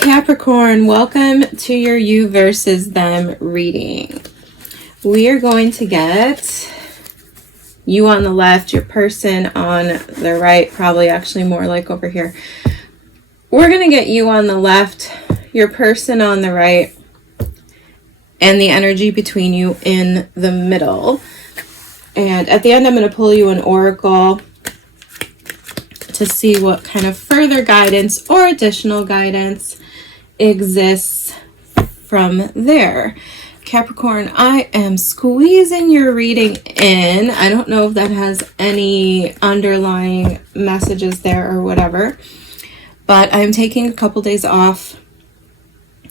Capricorn, welcome to your you versus them reading. We are going to get you on the left, your person on the right, probably actually more like over here. We're going to get you on the left, your person on the right, and the energy between you in the middle. And at the end, I'm going to pull you an oracle to see what kind of further guidance or additional guidance exists from there. Capricorn, I am squeezing your reading in. I don't know if that has any underlying messages there or whatever, but I'm taking a couple days off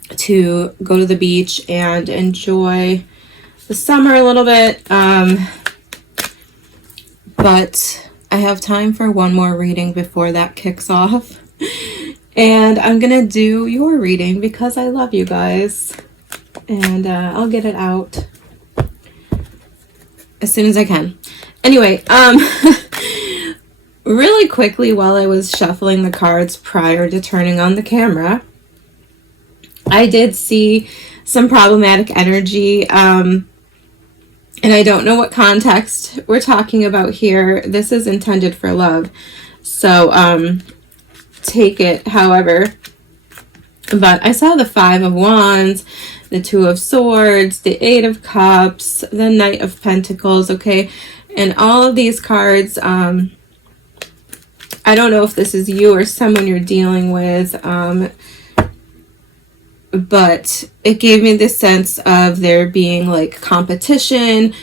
to go to the beach and enjoy the summer a little bit. But I have time for one more reading before that kicks off. And I'm going to do your reading because I love you guys. And I'll get it out as soon as I can. Anyway, really quickly while I was shuffling the cards prior to turning on the camera, I did see some problematic energy. And I don't know what context we're talking about here. This is intended for love. So take it however. But I saw the 5 of Wands, the 2 of Swords, the 8 of Cups, the Knight of Pentacles, okay? And all of these cards, I don't know if this is you or someone you're dealing with, but it gave me this sense of there being like competition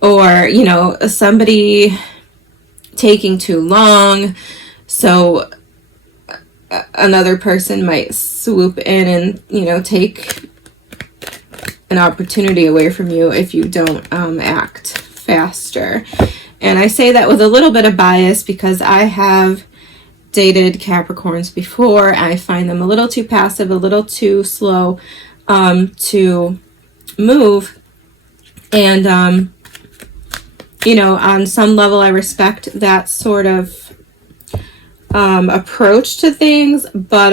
or, you know, somebody taking too long. So another person might swoop in and, you know, take an opportunity away from you if you don't act faster. And I say that with a little bit of bias because I have dated Capricorns before. I find them a little too passive, a little too slow to move. And, you know, on some level, I respect that sort of approach to things, but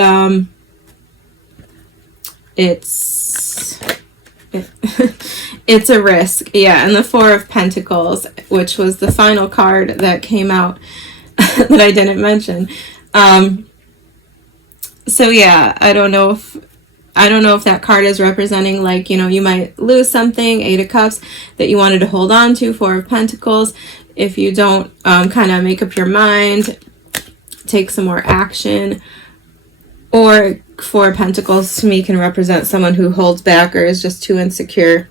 it's a risk. Yeah, and the 4 of Pentacles, which was the final card that came out that I didn't mention. So yeah, I don't know if that card is representing, like, you know, you might lose something, 8 of Cups, that you wanted to hold on to, 4 of Pentacles. If you don't kind of make up your mind, take some more action. Or 4 of Pentacles to me can represent someone who holds back or is just too insecure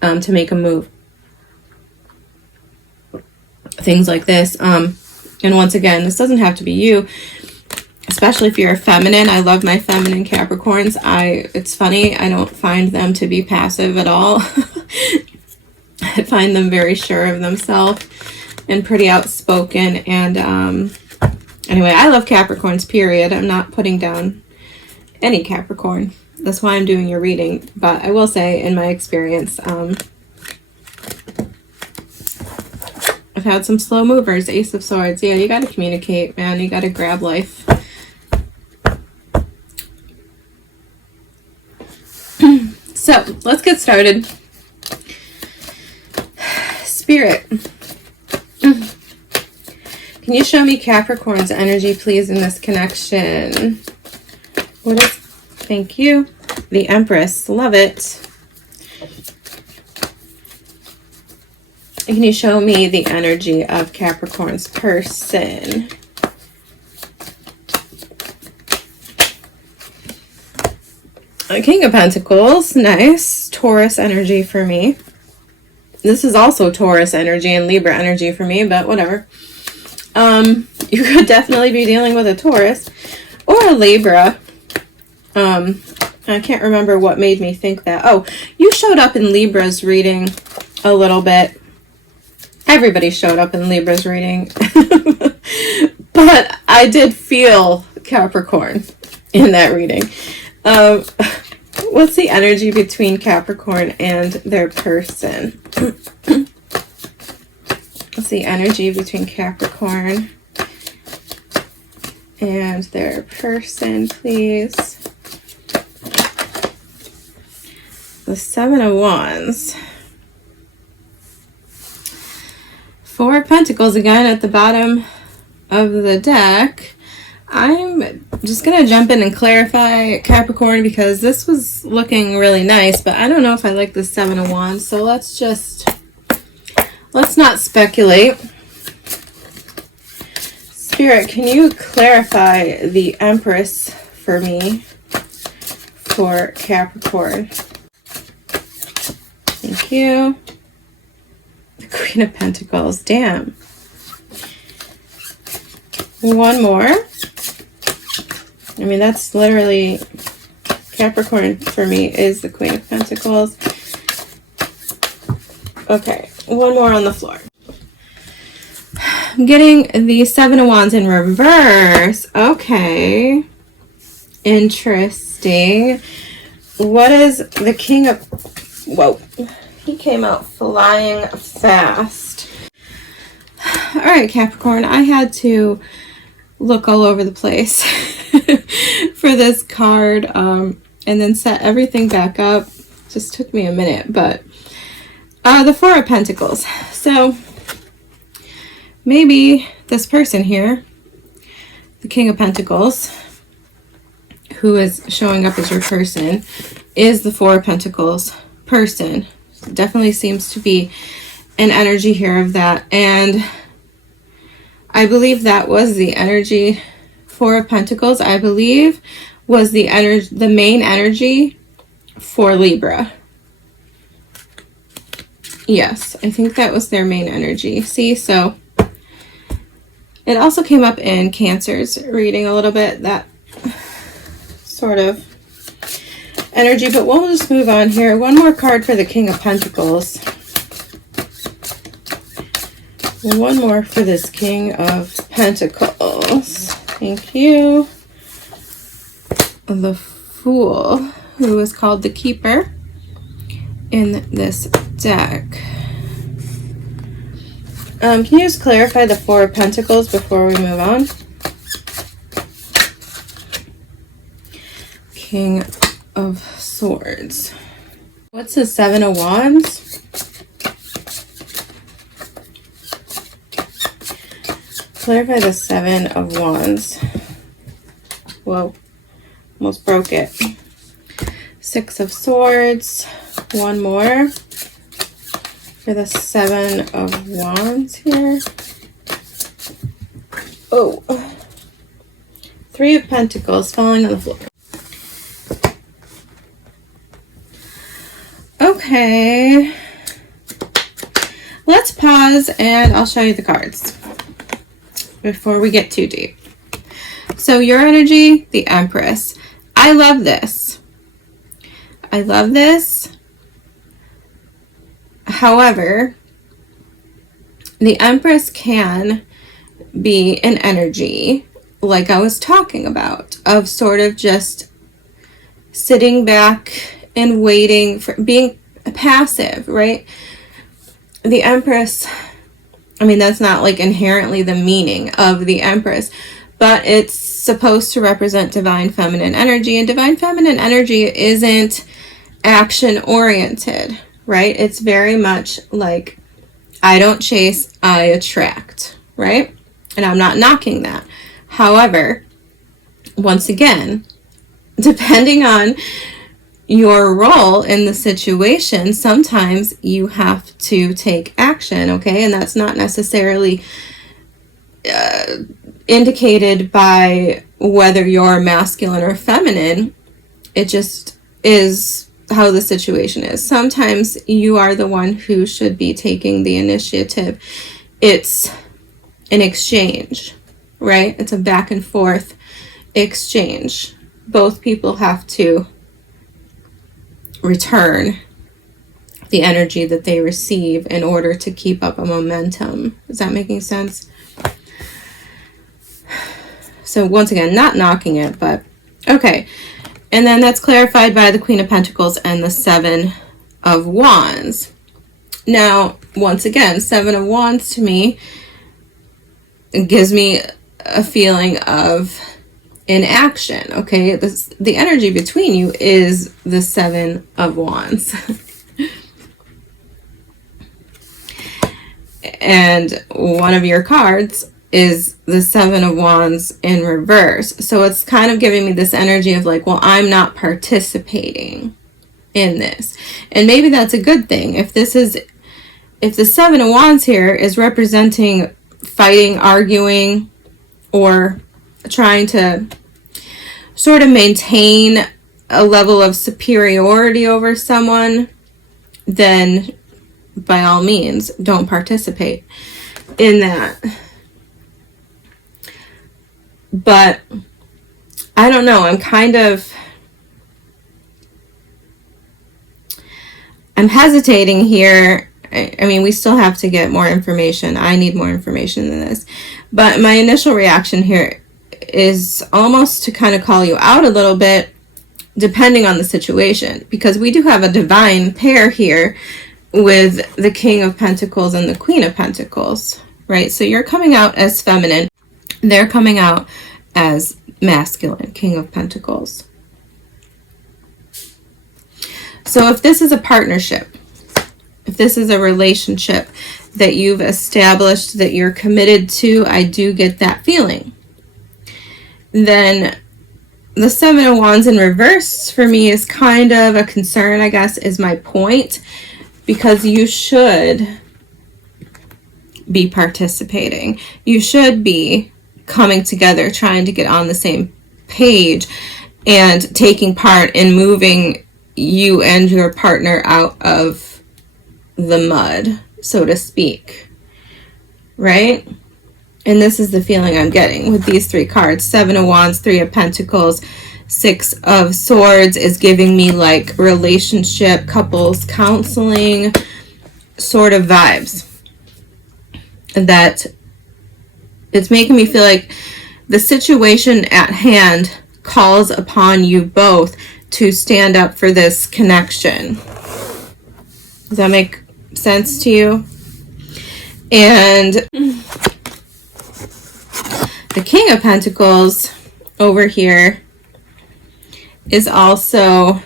to make a move. Things like this. And once again, this doesn't have to be you, especially if you're a feminine. I love my feminine Capricorns. It's funny, I don't find them to be passive at all. I find them very sure of themselves and pretty outspoken. And anyway, I love Capricorns, period. I'm not putting down any Capricorn. That's why I'm doing your reading. But I will say, in my experience, I've had some slow movers. Ace of Swords. Yeah, you got to communicate, man. You got to grab life. So, let's get started. Spirit. Can you show me Capricorn's energy, please, in this connection? What is... Thank you. The Empress. Love it. Can you show me the energy of Capricorn's person? King of Pentacles. Nice. Taurus energy for me. This is also Taurus energy and Libra energy for me, but whatever. You could definitely be dealing with a Taurus or a Libra. I can't remember what made me think that. Oh, you showed up in Libra's reading a little bit. Everybody showed up in Libra's reading. But I did feel Capricorn in that reading. What's the energy between Capricorn and their person? What's the energy between Capricorn and their person, please. The Seven of Wands. Four of Pentacles again at the bottom of the deck. I'm just going to jump in and clarify, Capricorn, because this was looking really nice, but I don't know if I like the Seven of Wands. So let's not speculate. Spirit, can you clarify the Empress for me for Capricorn? Thank you. The Queen of Pentacles. Damn. One more. I mean, that's literally Capricorn for me is the Queen of Pentacles. Okay, one more on the floor. I'm getting the Seven of Wands in reverse. Okay. Interesting. What is the King of... Whoa. He came out flying fast. All right, Capricorn. I had to look all over the place for this card and then set everything back up. Just took me a minute, but the Four of Pentacles. So maybe this person here, the King of Pentacles, who is showing up as your person, is the Four of Pentacles person. Definitely seems to be an energy here of that. And I believe that was the energy. Four of Pentacles, I believe, was the main energy for Libra. Yes, I think that was their main energy. See, so it also came up in Cancer's reading a little bit, that sort of energy, but we'll just move on here. One more card for the King of Pentacles. One more for this King of Pentacles. Thank you. The Fool, who is called the Keeper in this deck. Can you just clarify the Four of Pentacles before we move on? King of Swords. What's the Seven of Wands? Clarify the Seven of Wands. Whoa, almost broke it. Six of Swords. One more for the Seven of Wands here. Oh, Three of Pentacles falling on the floor. Okay, let's pause and I'll show you the cards before we get too deep. So your energy, the Empress. I love this. I love this. However, the Empress can be an energy, like I was talking about, of sort of just sitting back and waiting for being passive, right? The Empress, I mean, that's not like inherently the meaning of the Empress, but it's supposed to represent divine feminine energy, and divine feminine energy isn't action oriented, right? It's very much like, I don't chase, I attract, right? And I'm not knocking that. However, once again, depending on your role in the situation, sometimes you have to take action, okay? And that's not necessarily indicated by whether you're masculine or feminine. It just is how the situation is. Sometimes you are the one who should be taking the initiative. It's an exchange, right? It's a back and forth exchange. Both people have to return the energy that they receive in order to keep up a momentum. Is that making sense? So once again, not knocking it, but okay. And then that's clarified by the Queen of Pentacles and the Seven of Wands. Now, once again, Seven of Wands to me, it gives me a feeling of in action. Okay, the energy between you is the Seven of Wands. And one of your cards is the Seven of Wands in reverse. So it's kind of giving me this energy of like, well, I'm not participating in this. And maybe that's a good thing. If the Seven of Wands here is representing fighting, arguing, or trying to sort of maintain a level of superiority over someone, then by all means, don't participate in that. But I don't know, I'm hesitating here. I mean, we still have to get more information. I need more information than this. But my initial reaction here is almost to kind of call you out a little bit, depending on the situation. Because we do have a divine pair here with the King of Pentacles and the Queen of Pentacles, right? So you're coming out as feminine. They're coming out as masculine, King of Pentacles. So if this is a partnership, if this is a relationship that you've established, that you're committed to, I do get that feeling. Then the Seven of Wands in reverse for me is kind of a concern, I guess, is my point. Because you should be participating. You should be coming together, trying to get on the same page and taking part in moving you and your partner out of the mud, so to speak. Right? And this is the feeling I'm getting with these three cards. Seven of Wands, Three of Pentacles, Six of Swords is giving me like relationship, couples counseling sort of vibes. That it's making me feel like the situation at hand calls upon you both to stand up for this connection. Does that make sense to you? And the King of Pentacles over here is also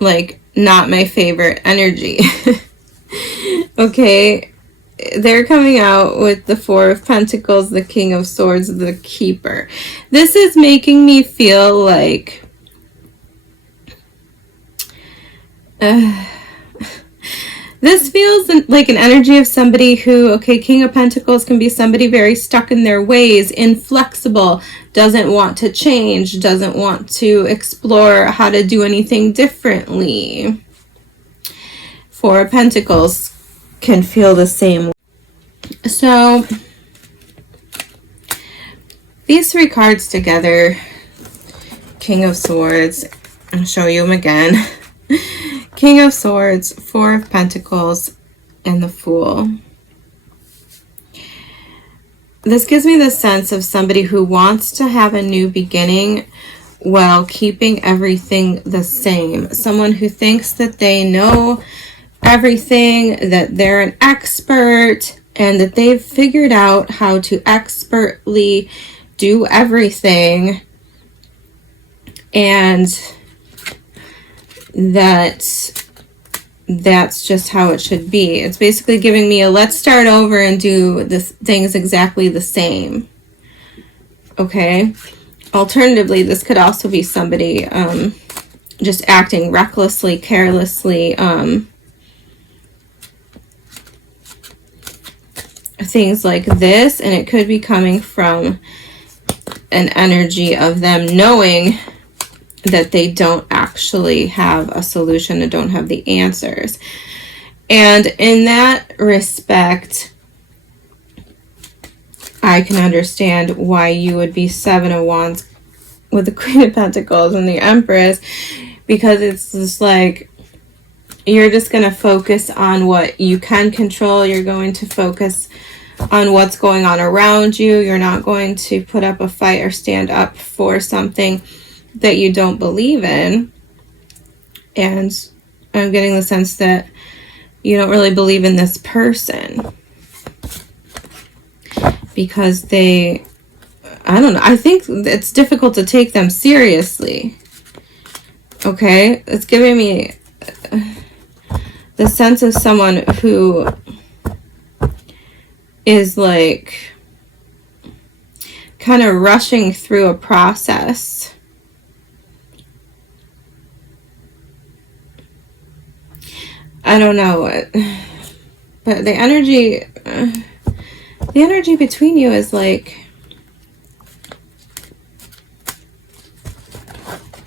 like not my favorite energy. Okay, they're coming out with the Four of Pentacles, the King of Swords, the Keeper. This is making me feel like this feels like an energy of somebody who, okay, King of Pentacles can be somebody very stuck in their ways, inflexible, doesn't want to change, doesn't want to explore how to do anything differently. Four of Pentacles can feel the same. So, these three cards together, King of Swords, I'll show you them again. King of Swords, Four of Pentacles, and the Fool. This gives me the sense of somebody who wants to have a new beginning while keeping everything the same. Someone who thinks that they know everything, that they're an expert, and that they've figured out how to expertly do everything, and that's just how it should be. It's basically giving me a let's start over and do the things exactly the same. Okay? Alternatively, this could also be somebody just acting recklessly, carelessly, things like this, and it could be coming from an energy of them knowing that they don't actually have a solution and don't have the answers. And in that respect, I can understand why you would be Seven of Wands with the Queen of Pentacles and the Empress, because it's just like you're just going to focus on what you can control. You're going to focus on what's going on around you. You're not going to put up a fight or stand up for something that you don't believe in. And I'm getting the sense that you don't really believe in this person because they, I don't know. I think it's difficult to take them seriously. Okay? It's giving me the sense of someone who is like kind of rushing through a process. I don't know what, but the energy between you is like,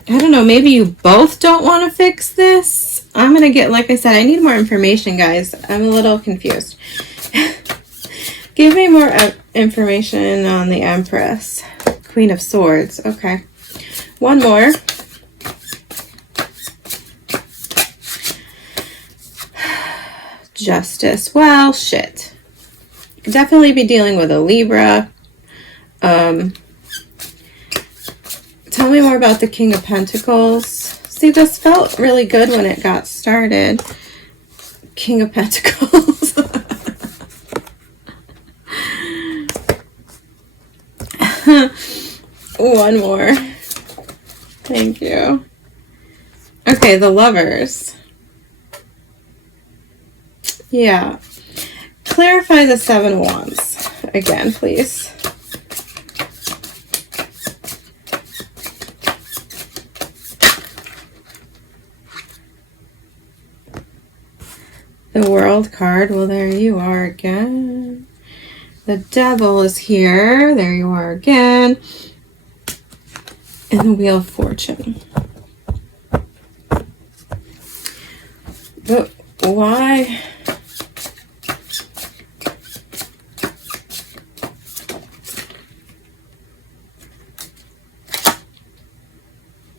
I don't know, maybe you both don't want to fix this. I'm going to get, like I said, I need more information, guys. I'm a little confused. Give me more information on the Empress. Queen of Swords. Okay. One more. Justice. Well, shit. Could definitely be dealing with a Libra. Tell me more about the King of Pentacles. See, this felt really good when it got started. King of Pentacles. One more. Thank you. Okay, the Lovers. Yeah. Clarify the Seven of Wands again, please. The World card. Well, there you are again. The Devil is here. There you are again. And the Wheel of Fortune. But why?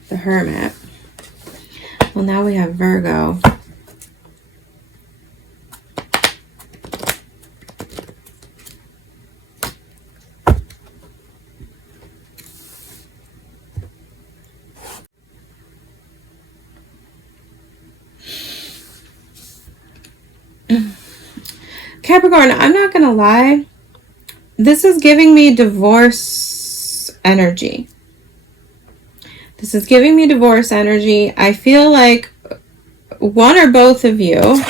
The Hermit. Well, now we have Virgo. Capricorn, I'm not gonna lie, this is giving me divorce energy. This is giving me divorce energy. I feel like one or both of you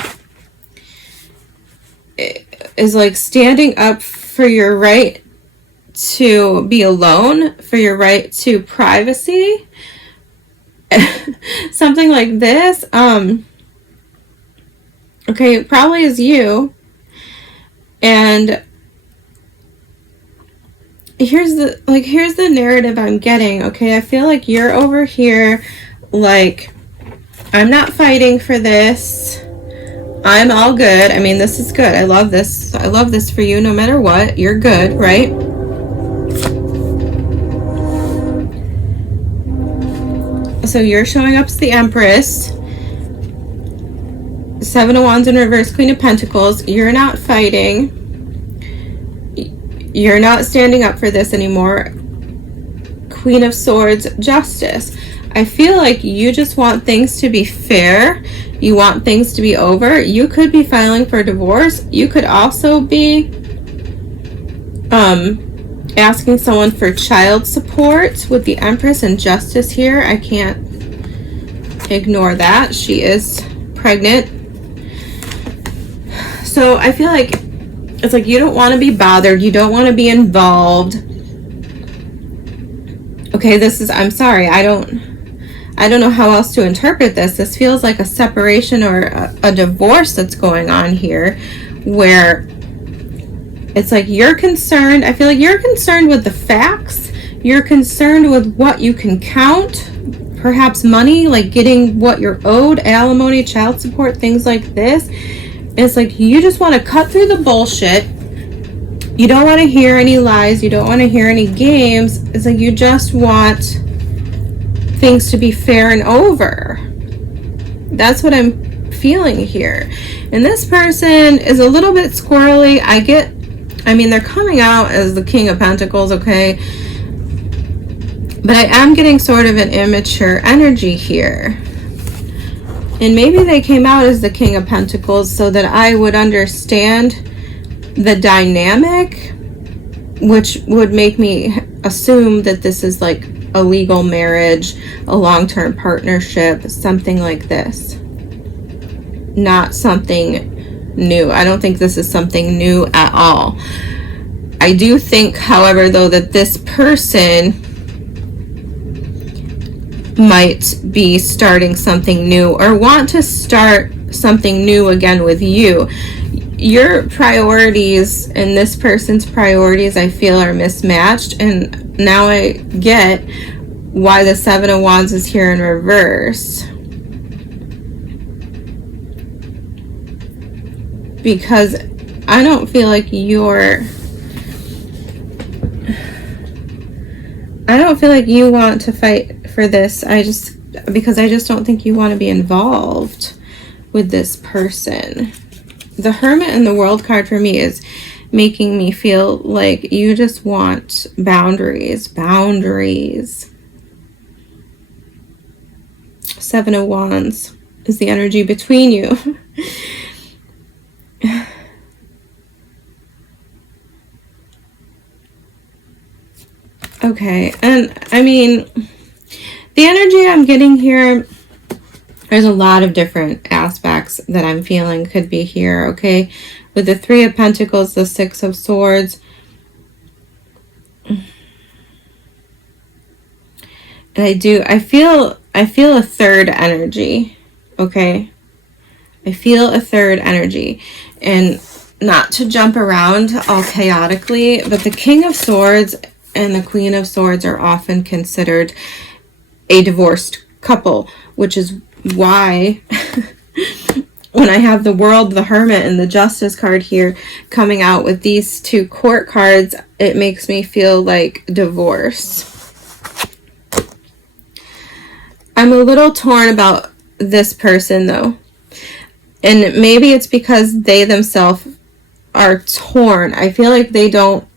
is like standing up for your right to be alone, for your right to privacy. Something like this. Okay, it probably is you. And here's the narrative I'm getting. Okay, I feel like you're over here like, I'm not fighting for this. I'm all good. I mean, this is good. I love this. I love this for you no matter what. You're good, right? So you're showing up as the Empress. Seven of Wands in reverse, Queen of Pentacles. You're not fighting. You're not standing up for this anymore. Queen of Swords, Justice. I feel like you just want things to be fair. You want things to be over. You could be filing for divorce. You could also be asking someone for child support with the Empress and Justice here. I can't ignore that. She is pregnant. So I feel like it's like you don't want to be bothered. You don't want to be involved. Okay, this is, I'm sorry. I don't know how else to interpret this. This feels like a separation or a divorce that's going on here, where it's like you're concerned. I feel like you're concerned with the facts. You're concerned with what you can count. Perhaps money, like getting what you're owed, alimony, child support, things like this. It's like you just want to cut through the bullshit. You don't want to hear any lies. You don't want to hear any games. It's like you just want things to be fair and over. That's what I'm feeling here. And this person is a little bit squirrely. I mean, they're coming out as the King of Pentacles, okay? But I am getting sort of an immature energy here. And maybe they came out as the King of Pentacles so that I would understand the dynamic, which would make me assume that this is like a legal marriage, a long-term partnership, something like this. Not something new. I don't think this is something new at all. I do think, however, though, that this person might be starting something new or want to start something new again with you. Your priorities and this person's priorities, I feel, are mismatched, and now I get why the Seven of Wands is here in reverse. Because I don't feel like you want to fight for this. Because I just don't think you want to be involved with this person. The Hermit and the World card for me is making me feel like you just want boundaries. Seven of Wands is the energy between you. Okay, and I mean, the energy I'm getting here, there's a lot of different aspects that I'm feeling could be here, okay? With the Three of Pentacles, the Six of Swords. And I feel a third energy, okay? I feel a third energy. And not to jump around all chaotically, but the King of Swords and the Queen of Swords are often considered a divorced couple, which is why when I have the World, the Hermit, and the Justice card here coming out with these two court cards, it makes me feel like divorce. I'm a little torn about this person, though. And maybe it's because they themselves are torn. I feel like they don't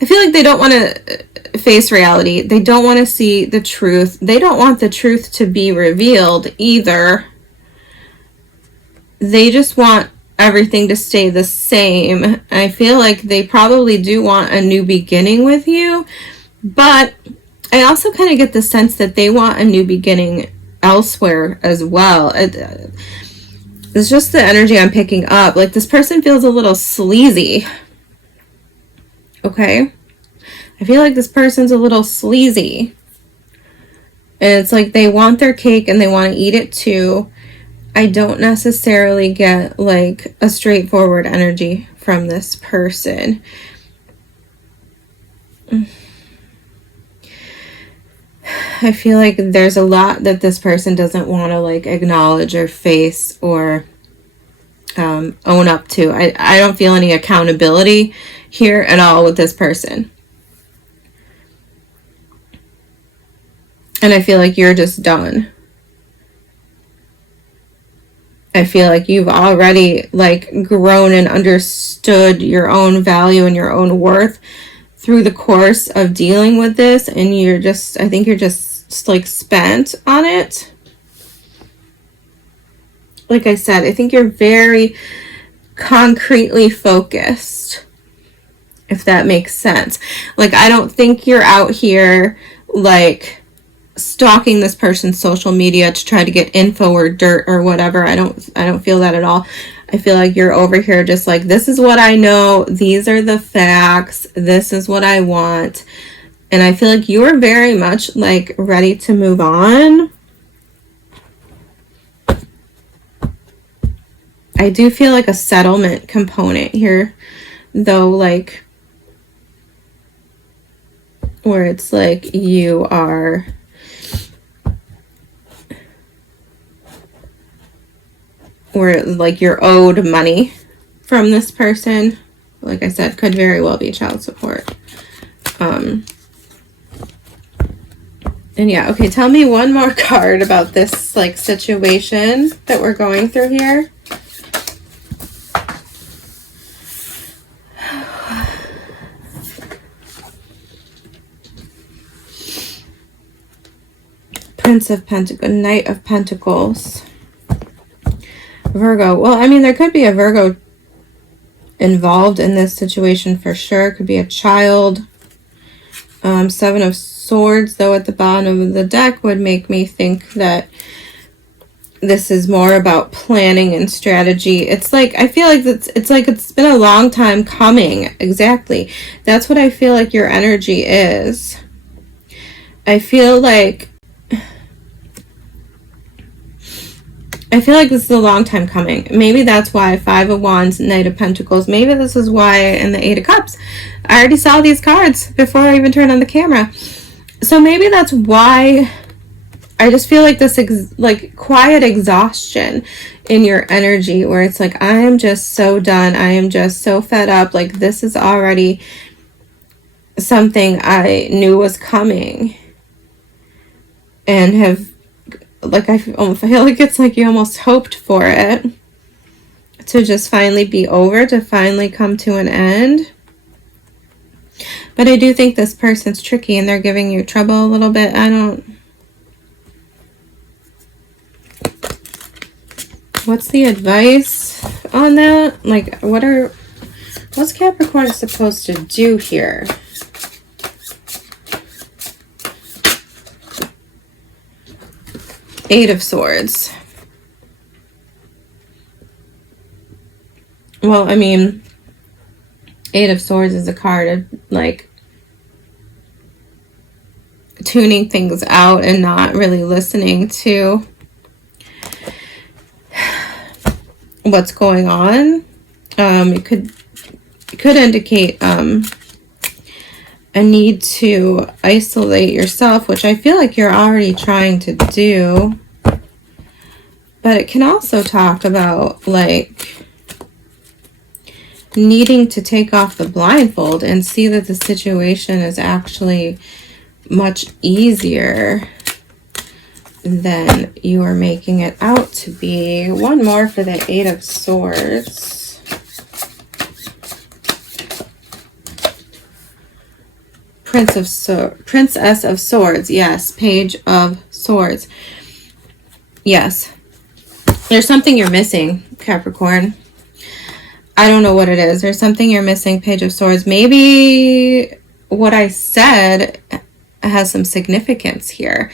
want to face reality. They don't want to see the truth. They don't want the truth to be revealed either. They just want everything to stay the same. I feel like they probably do want a new beginning with you, but I also kind of get the sense that they want a new beginning elsewhere as well. It's just the energy I'm picking up. Like, this person feels a little sleazy. Okay? I feel like this person's a little sleazy. And it's like they want their cake and they want to eat it too. I don't necessarily get like a straightforward energy from this person. I feel like there's a lot that this person doesn't want to like acknowledge or face or own up to. I don't feel any accountability here at all with this person. And I feel like you're just done. I feel like you've already like grown and understood your own value and your own worth through the course of dealing with this, and I think you're just like spent on it. Like I said, I think you're very concretely focused, if that makes sense. Like, I don't think you're out here like stalking this person's social media to try to get info or dirt or whatever. I don't feel that at all. I feel like you're over here just like, this is what I know, these are the facts, this is what I want. And I feel like you're very much like ready to move on. I do feel like a settlement component here, though, like where it's like you are or like you're owed money from this person. Like I said, could very well be child support. And yeah, okay, tell me one more card about this like situation that we're going through here. Prince of Pentacles, Knight of Pentacles. Virgo. Well, I mean, there could be a Virgo involved in this situation for sure. It could be a child. Seven of Swords, though, at the bottom of the deck would make me think that this is more about planning and strategy. It's like, I feel like it's been a long time coming. Exactly. That's what I feel like your energy is. I feel like this is a long time coming. Maybe that's why Five of Wands, Knight of Pentacles. Maybe this is why in the Eight of Cups. I already saw these cards before I even turned on the camera. So maybe that's why I just feel like this like quiet exhaustion in your energy, where it's like, I am just so done. I am just so fed up. Like, this is already something I knew was coming, and have, like, I feel like it's like you almost hoped for it to just finally be over, to finally come to an end. But I do think this person's tricky and they're giving you trouble a little bit. What's the advice on that? Like, what's Capricorn supposed to do here? Eight of Swords. Well, I mean, Eight of Swords is a card of, like, tuning things out and not really listening to what's going on. It could indicate a need to isolate yourself, which I feel like you're already trying to do. But it can also talk about, like, needing to take off the blindfold and see that the situation is actually much easier than you are making it out to be. One more for the Eight of Swords. Princess of Swords. Yes. Page of Swords. Yes. There's something you're missing, Capricorn. I don't know what it is. There's something you're missing, Page of Swords. Maybe what I said has some significance here.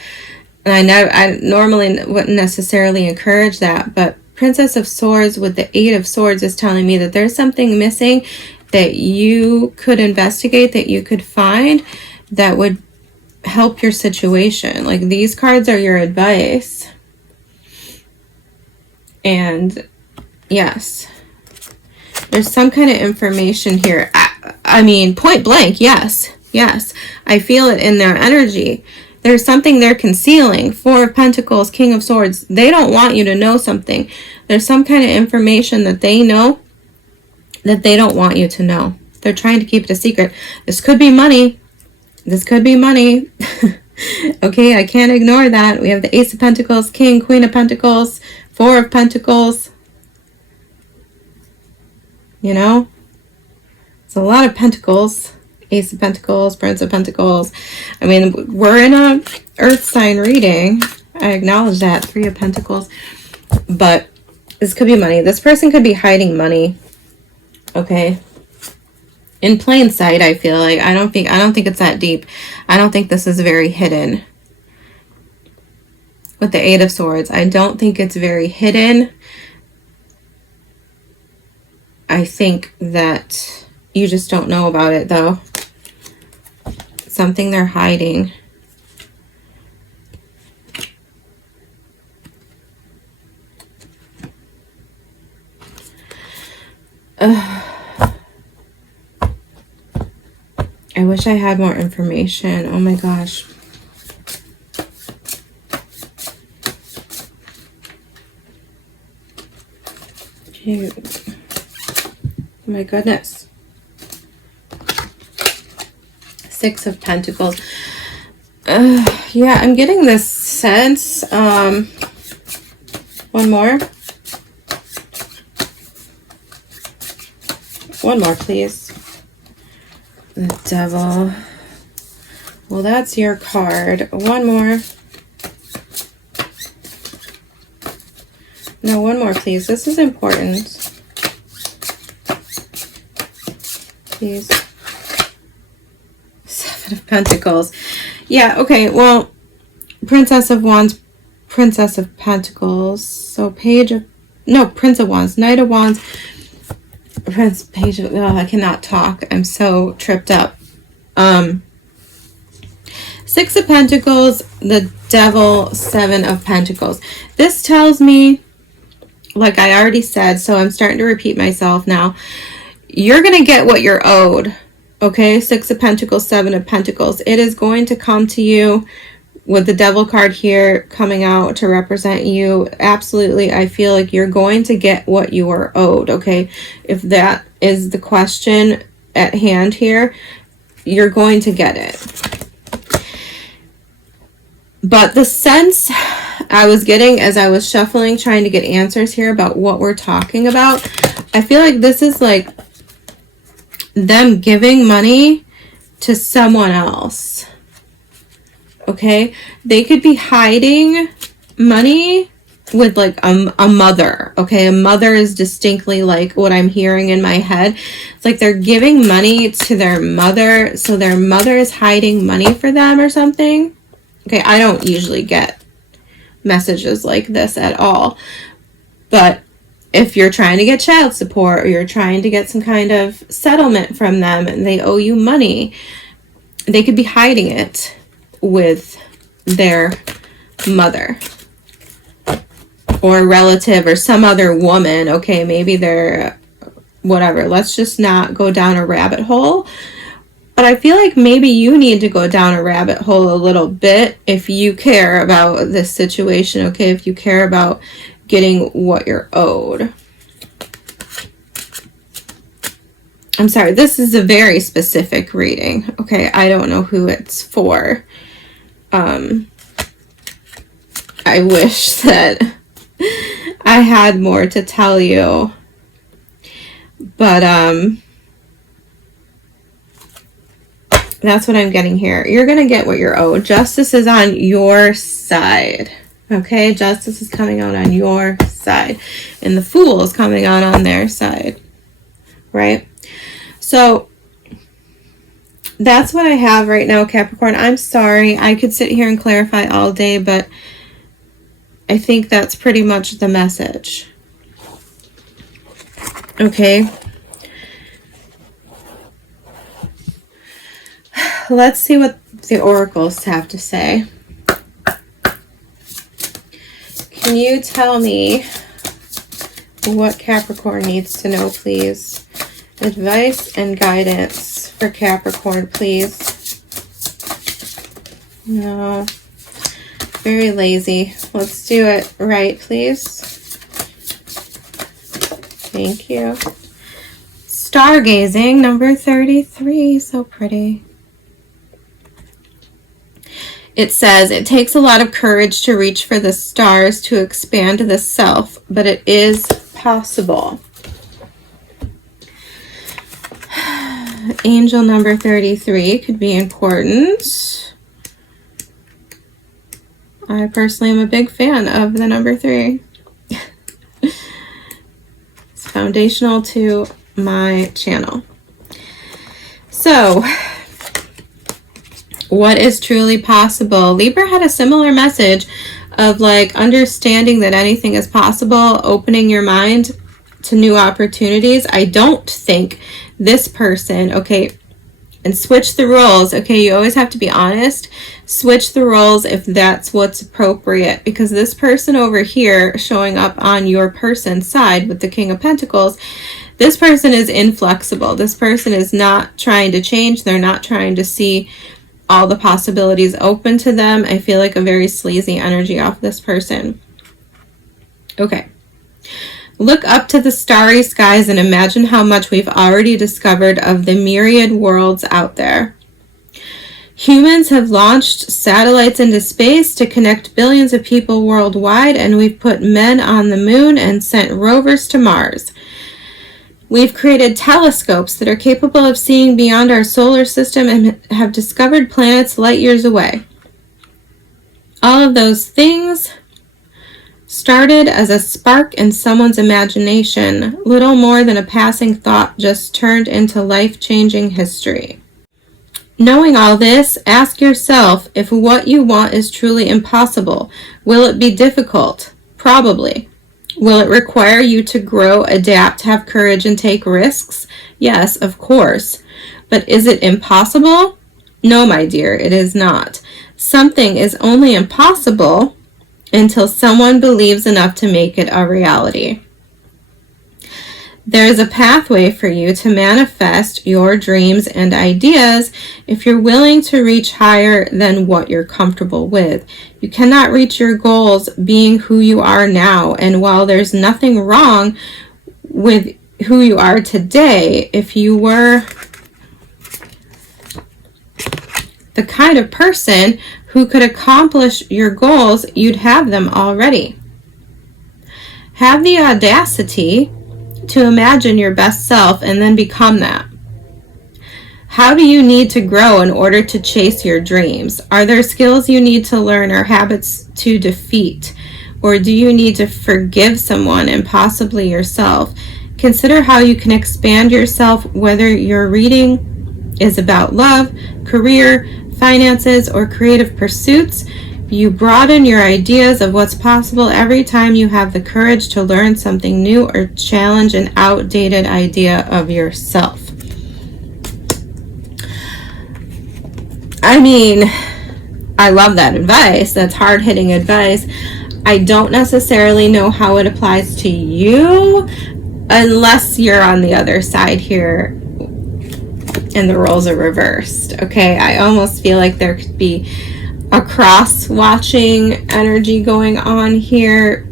And I normally wouldn't necessarily encourage that, but Princess of Swords with the Eight of Swords is telling me that there's something missing that you could investigate, that you could find, that would help your situation. Like, these cards are your advice. And yes, there's some kind of information here. I mean, point blank, yes. Yes, I feel it in their energy. There's something they're concealing. Four of Pentacles, King of Swords. They don't want you to know something. There's some kind of information that they know that they don't want you to know. They're trying to keep it a secret. This could be money. This could be money. Okay, I can't ignore that. We have the Ace of Pentacles, King, Queen of Pentacles, Four of Pentacles. You know? It's a lot of pentacles. Ace of Pentacles, Prince of Pentacles. I mean, we're in a earth sign reading. I acknowledge that. Three of Pentacles. But this could be money. This person could be hiding money. Okay. In plain sight, I feel like. I don't think it's that deep. I don't think this is very hidden. With the Eight of Swords, I don't think it's very hidden. I think that you just don't know about it, though. Something they're hiding. I wish I had more information. Oh my gosh. Dude. Oh my goodness. Six of Pentacles. Yeah, I'm getting this sense. One more. One more, please. The Devil. Well, that's your card. One more. No, one more, please. This is important. Please. Ten of Pentacles. Yeah, okay, well, Princess of Wands, Princess of Pentacles. So Prince of Wands, Knight of Wands, Page of, I cannot talk. I'm so tripped up. Six of Pentacles, the Devil, Seven of Pentacles. This tells me, like I already said, so I'm starting to repeat myself now, you're going to get what you're owed. Okay, Six of Pentacles, Seven of Pentacles. It is going to come to you with the Devil card here coming out to represent you. Absolutely, I feel like you're going to get what you are owed, okay? If that is the question at hand here, you're going to get it. But the sense I was getting as I was shuffling, trying to get answers here about what we're talking about, I feel like this is like them giving money to someone else. Okay? They could be hiding money with like a mother. Okay? A mother is distinctly like what I'm hearing in my head. It's like they're giving money to their mother, so their mother is hiding money for them or something. Okay, I don't usually get messages like this at all. But if you're trying to get child support or you're trying to get some kind of settlement from them and they owe you money, they could be hiding it with their mother or a relative or some other woman. Okay, maybe they're whatever. Let's just not go down a rabbit hole. But I feel like maybe you need to go down a rabbit hole a little bit if you care about this situation, okay? If you care about getting what you're owed. I'm sorry, this is a very specific reading, okay? I don't know who it's for. I wish that I had more to tell you. But, that's what I'm getting here. You're going to get what you're owed. Justice is on your side. Okay? Justice is coming out on your side. And the Fool is coming out on their side. Right? So, that's what I have right now, Capricorn. I'm sorry. I could sit here and clarify all day, but I think that's pretty much the message. Okay? Let's see what the oracles have to say. Can you tell me what Capricorn needs to know, please? Advice and guidance for Capricorn, please. No. Very lazy. Let's do it right, please. Thank you. Stargazing, number 33. So pretty. It says, it takes a lot of courage to reach for the stars to expand the self, but it is possible. Angel number 33 could be important. I personally am a big fan of the number 3. It's foundational to my channel. So, what is truly possible? Libra had a similar message of like understanding that anything is possible, opening your mind to new opportunities. I don't think this person, okay, and switch the roles. Okay, you always have to be honest. Switch the roles if that's what's appropriate, because this person over here showing up on your person's side with the King of Pentacles, this person is inflexible. This person is not trying to change. They're not trying to see all the possibilities open to them. I feel like a very sleazy energy off this person. Okay. Look up to the starry skies and imagine how much we've already discovered of the myriad worlds out there. Humans have launched satellites into space to connect billions of people worldwide, and we've put men on the moon and sent rovers to Mars. We've created telescopes that are capable of seeing beyond our solar system and have discovered planets light years away. All of those things started as a spark in someone's imagination, little more than a passing thought, just turned into life-changing history. Knowing all this, ask yourself if what you want is truly impossible. Will it be difficult? Probably. Will it require you to grow, adapt, have courage, and take risks? Yes, of course. But is it impossible? No, my dear, it is not. Something is only impossible until someone believes enough to make it a reality. There is a pathway for you to manifest your dreams and ideas if you're willing to reach higher than what you're comfortable with. You cannot reach your goals being who you are now, and while there's nothing wrong with who you are today, if you were the kind of person who could accomplish your goals, you'd have them already. Have the audacity to imagine your best self and then become that. How do you need to grow in order to chase your dreams? Are there skills you need to learn or habits to defeat? Or do you need to forgive someone and possibly yourself? Consider how you can expand yourself, whether your reading is about love, career, finances, or creative pursuits. You broaden your ideas of what's possible every time you have the courage to learn something new or challenge an outdated idea of yourself. I mean, I love that advice. That's hard-hitting advice. I don't necessarily know how it applies to you unless you're on the other side here and the roles are reversed. Okay, I almost feel like there could be a cross-watching energy going on here,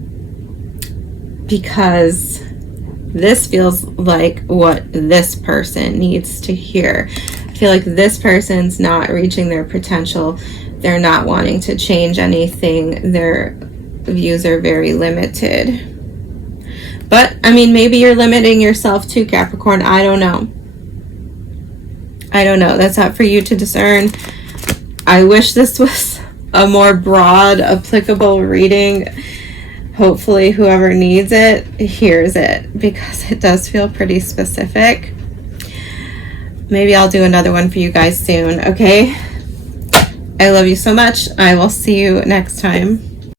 because this feels like what this person needs to hear. I feel like this person's not reaching their potential. They're not wanting to change anything. Their views are very limited. But, I mean, maybe you're limiting yourself too, Capricorn. I don't know. I don't know. That's up for you to discern. I wish this was a more broad, applicable reading. Hopefully whoever needs it hears it, because it does feel pretty specific. Maybe I'll do another one for you guys soon, okay? I love you so much. I will see you next time.